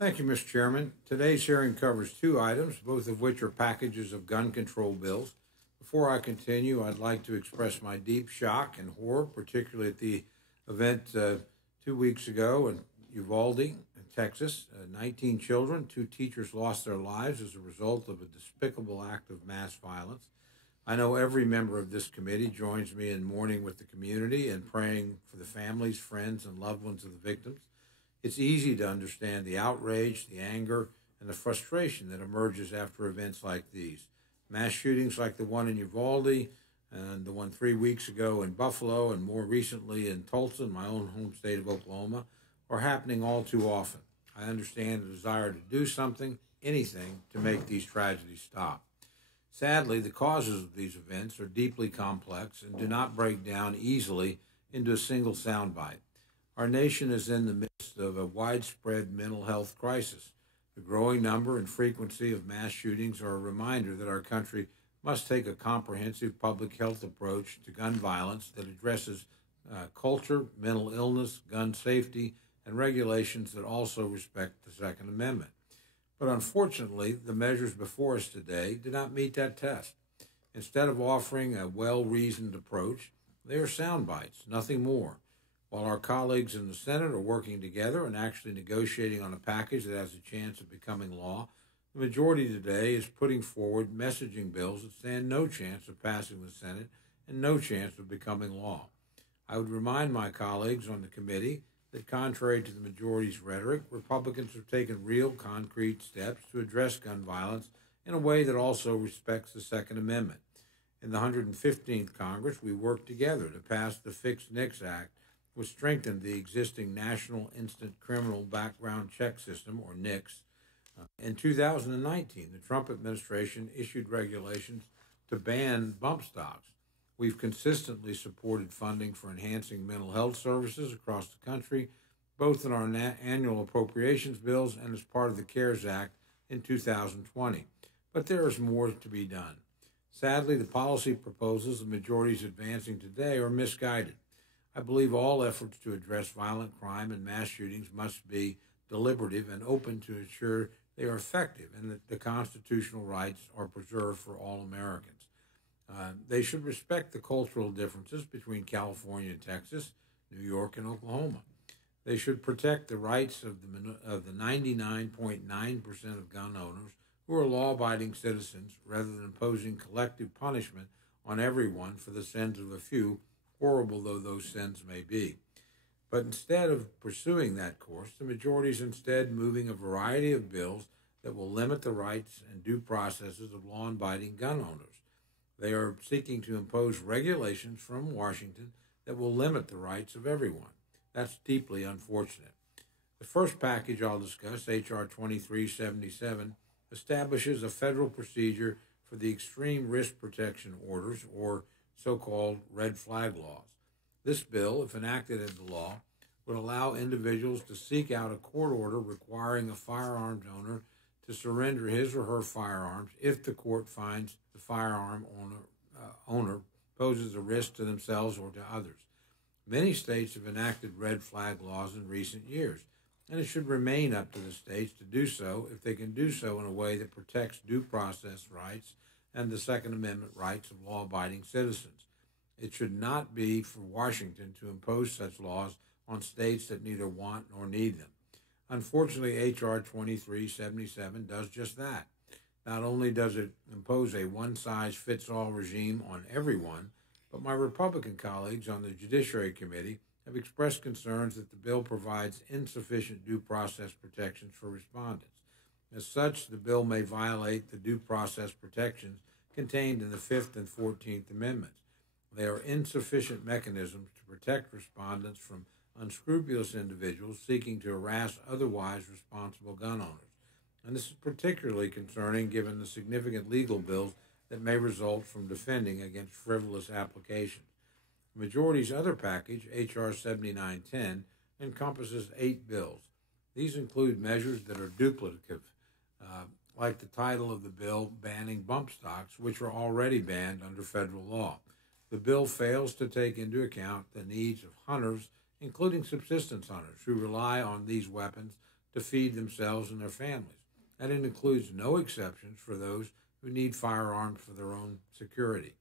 Thank you, Mr. Chairman. Today's hearing covers two items, both of which are packages of gun control bills. Before I continue, I'd like to express my deep shock and horror, particularly at the event 2 weeks ago in Uvalde, Texas. 19 children, two teachers lost their lives as a result of a despicable act of mass violence. I know every member of this committee joins me in mourning with the community and praying for the families, friends, and loved ones of the victims. It's easy to understand the outrage, the anger, and the frustration that emerges after events like these. Mass shootings like the one in Uvalde and the one 3 weeks ago in Buffalo and more recently in Tulsa, in my own home state of Oklahoma, are happening all too often. I understand the desire to do something, anything, to make these tragedies stop. Sadly, the causes of these events are deeply complex and do not break down easily into a single soundbite. Our nation is in the midst of a widespread mental health crisis. The growing number and frequency of mass shootings are a reminder that our country must take a comprehensive public health approach to gun violence that addresses culture, mental illness, gun safety, and regulations that also respect the Second Amendment. But unfortunately, the measures before us today do not meet that test. Instead of offering a well-reasoned approach, they are sound bites, nothing more. While our colleagues in the Senate are working together and actually negotiating on a package that has a chance of becoming law, the majority today is putting forward messaging bills that stand no chance of passing the Senate and no chance of becoming law. I would remind my colleagues on the committee that contrary to the majority's rhetoric, Republicans have taken real, concrete steps to address gun violence in a way that also respects the Second Amendment. In the 115th Congress, we worked together to pass the Fix NICS Act, which strengthened the existing National Instant Criminal Background Check System, or NICS. In 2019, the Trump administration issued regulations to ban bump stocks. We've consistently supported funding for enhancing mental health services across the country, both in our annual appropriations bills and as part of the CARES Act in 2020. But there is more to be done. Sadly, the policy proposals the majority is advancing today are misguided. I believe all efforts to address violent crime and mass shootings must be deliberative and open to ensure they are effective and that the constitutional rights are preserved for all Americans. They should respect the cultural differences between California and Texas, New York and Oklahoma. They should protect the rights of the 99.9% of gun owners who are law-abiding citizens rather than imposing collective punishment on everyone for the sins of a few, horrible though those sins may be. But instead of pursuing that course, the majority is instead moving a variety of bills that will limit the rights and due processes of law-abiding gun owners. They are seeking to impose regulations from Washington that will limit the rights of everyone. That's deeply unfortunate. The first package I'll discuss, H.R. 2377, establishes a federal procedure for the extreme risk protection orders, or so-called red flag laws. This bill, if enacted into law, would allow individuals to seek out a court order requiring a firearms owner to surrender his or her firearms if the court finds the firearm owner poses a risk to themselves or to others. Many states have enacted red flag laws in recent years, and it should remain up to the states to do so if they can do so in a way that protects due process rights and the Second Amendment rights of law-abiding citizens. It should not be for Washington to impose such laws on states that neither want nor need them. Unfortunately, H.R. 2377 does just that. Not only does it impose a one-size-fits-all regime on everyone, but my Republican colleagues on the Judiciary Committee have expressed concerns that the bill provides insufficient due process protections for respondents. As such, the bill may violate the due process protections contained in the Fifth and 14th Amendments. They are insufficient mechanisms to protect respondents from unscrupulous individuals seeking to harass otherwise responsible gun owners. And this is particularly concerning given the significant legal bills that may result from defending against frivolous applications. The majority's other package, H.R. 7910, encompasses 8 bills. These include measures that are duplicative, like the title of the bill banning bump stocks, which are already banned under federal law. The bill fails to take into account the needs of hunters, including subsistence hunters, who rely on these weapons to feed themselves and their families. And it includes no exceptions for those who need firearms for their own security.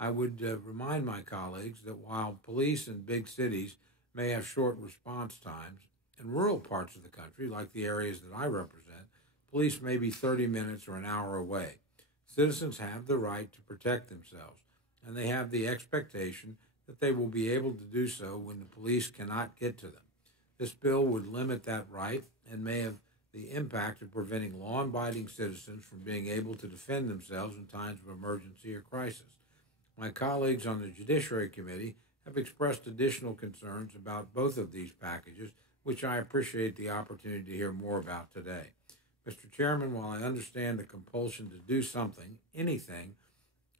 I would remind my colleagues that while police in big cities may have short response times, in rural parts of the country, like the areas that I represent, police may be 30 minutes or an hour away. Citizens have the right to protect themselves, and they have the expectation that they will be able to do so when the police cannot get to them. This bill would limit that right and may have the impact of preventing law-abiding citizens from being able to defend themselves in times of emergency or crisis. My colleagues on the Judiciary Committee have expressed additional concerns about both of these packages, which I appreciate the opportunity to hear more about today. Mr. Chairman, while I understand the compulsion to do something, anything,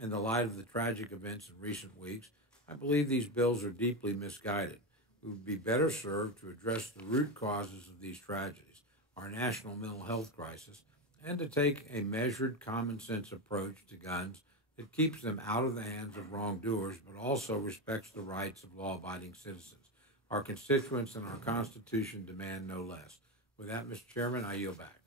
in the light of the tragic events in recent weeks, I believe these bills are deeply misguided. We would be better served to address the root causes of these tragedies, our national mental health crisis, and to take a measured, common-sense approach to guns that keeps them out of the hands of wrongdoers, but also respects the rights of law-abiding citizens. Our constituents and our Constitution demand no less. With that, Mr. Chairman, I yield back.